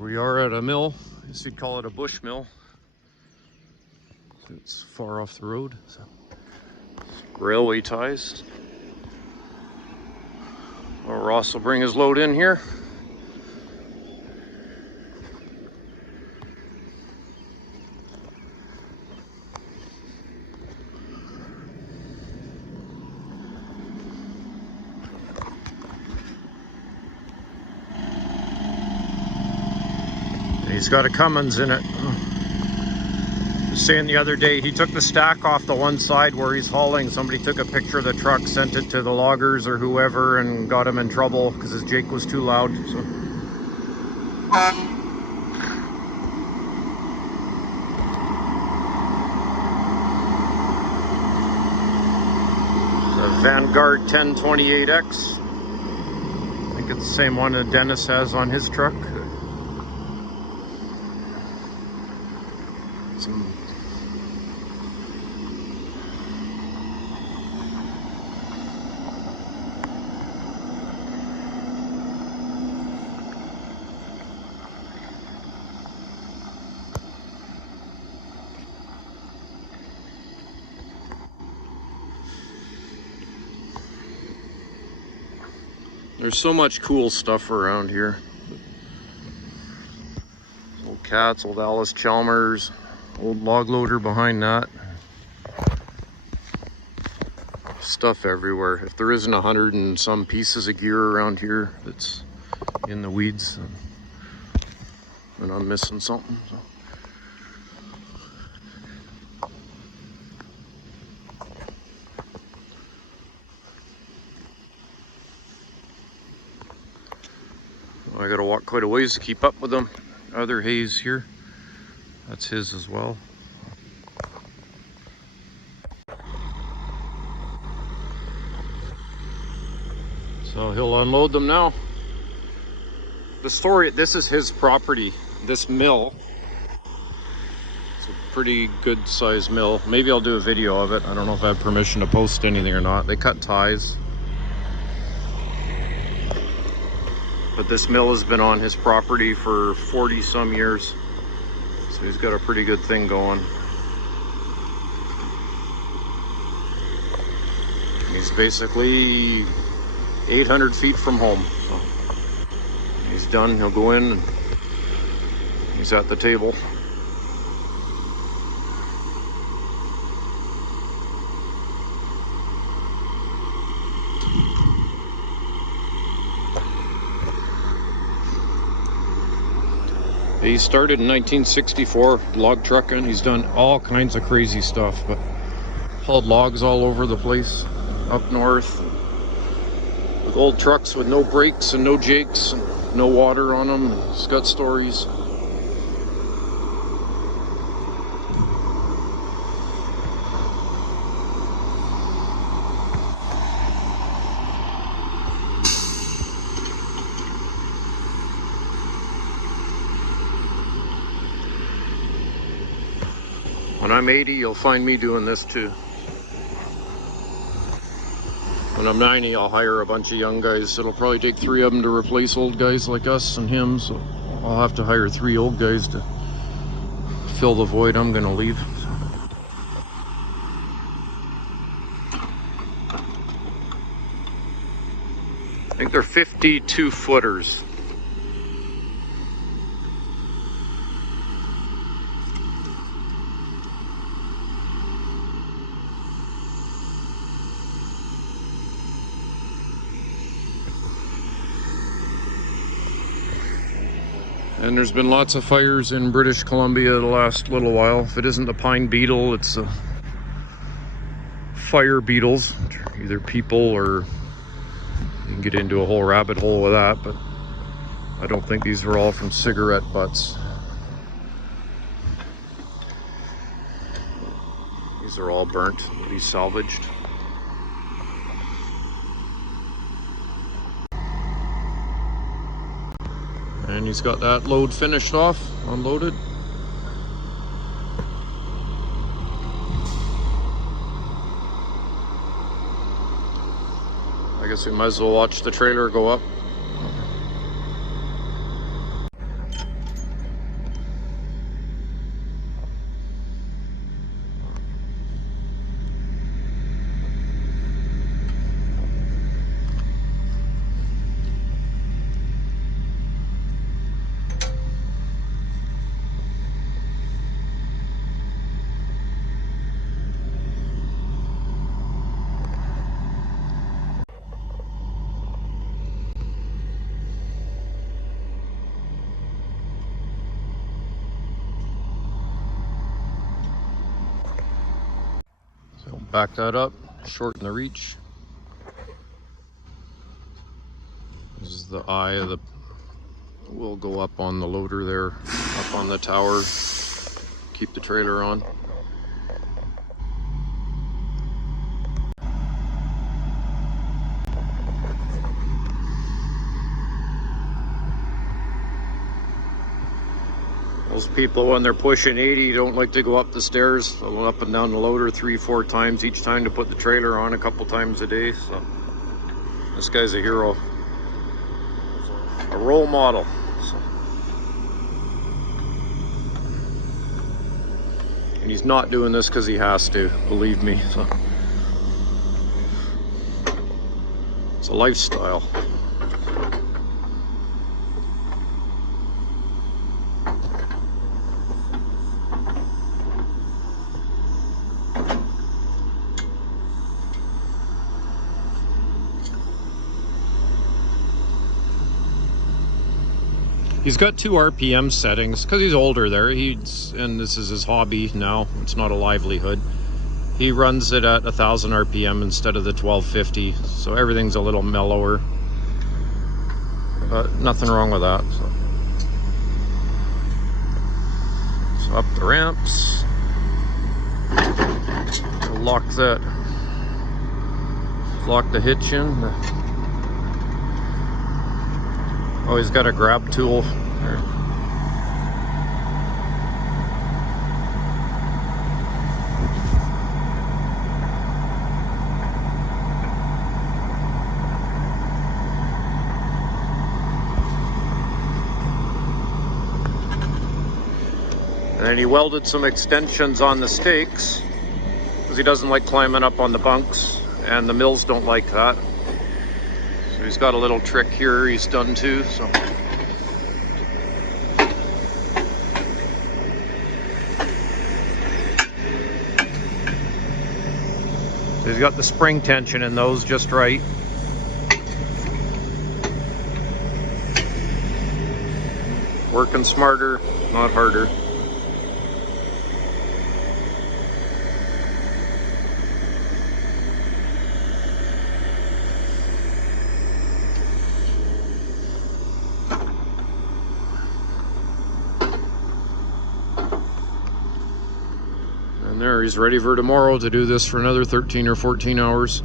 We are at a mill. I guess you'd call it a bush mill. It's far off the road. So. Railway ties. Well, Ross will bring his load in here. He's got a Cummins in it. Just saying the other day, he took the stack off the one side where he's hauling. Somebody took a picture of the truck, sent it to the loggers or whoever, and got him in trouble because his Jake was too loud. So. The Vanguard 1028X. I think it's the same one that Dennis has on his truck. There's so much cool stuff around here. Old Cats, old Alice Chalmers, old log loader behind that. Stuff everywhere. If there isn't 100 and some pieces of gear around here that's in the weeds, then I'm missing something. So. I gotta walk quite a ways to keep up with them. Other haze here, that's his as well. So he'll unload them now. This is his property, this mill. It's a pretty good sized mill. Maybe I'll do a video of it. I don't know if I have permission to post anything or not. They cut ties. But this mill has been on his property for 40 some years. So he's got a pretty good thing going. He's basically 800 feet from home. So he's done, he'll go in and he's at the table. He started in 1964 log trucking. He's done all kinds of crazy stuff, but hauled logs all over the place up north with old trucks with no brakes and no jakes and no water on them. He's got stories. When I'm 80, you'll find me doing this too. When I'm 90, I'll hire a bunch of young guys. It'll probably take 3 of them to replace old guys like us and him, so I'll have to hire 3 old guys to fill the void I'm gonna leave. I think they're 52 footers. And there's been lots of fires in British Columbia the last little while. If it isn't the pine beetle, it's fire beetles. Either people or you can get into a whole rabbit hole with that, but I don't think these are all from cigarette butts. These are all burnt, they'll be salvaged. And he's got that load finished off, unloaded. I guess we might as well watch the trailer go up. Back that up, shorten the reach. This is the eye of the, will go up on the loader there, up on the tower, keep the trailer on. Most people, when they're pushing 80, don't like to go up the stairs. They'll go up and down the loader 3-4 times each time to put the trailer on, a couple times a day. So this guy's a hero, a role model. So. And he's not doing this because he has to, believe me. So. It's a lifestyle. He's got 2 RPM settings because he's older there. And this is his hobby now. It's not a livelihood. He runs it at 1,000 RPM instead of the 1250, so everything's a little mellower. But nothing wrong with that. So up the ramps. Lock the hitch in. Oh, he's got a grab tool there. And then he welded some extensions on the stakes because he doesn't like climbing up on the bunks, and the mills don't like that. So he's got a little trick here he's done too. So he's got the spring tension in those just right. Working smarter, not harder. And there, he's ready for tomorrow to do this for another 13 or 14 hours.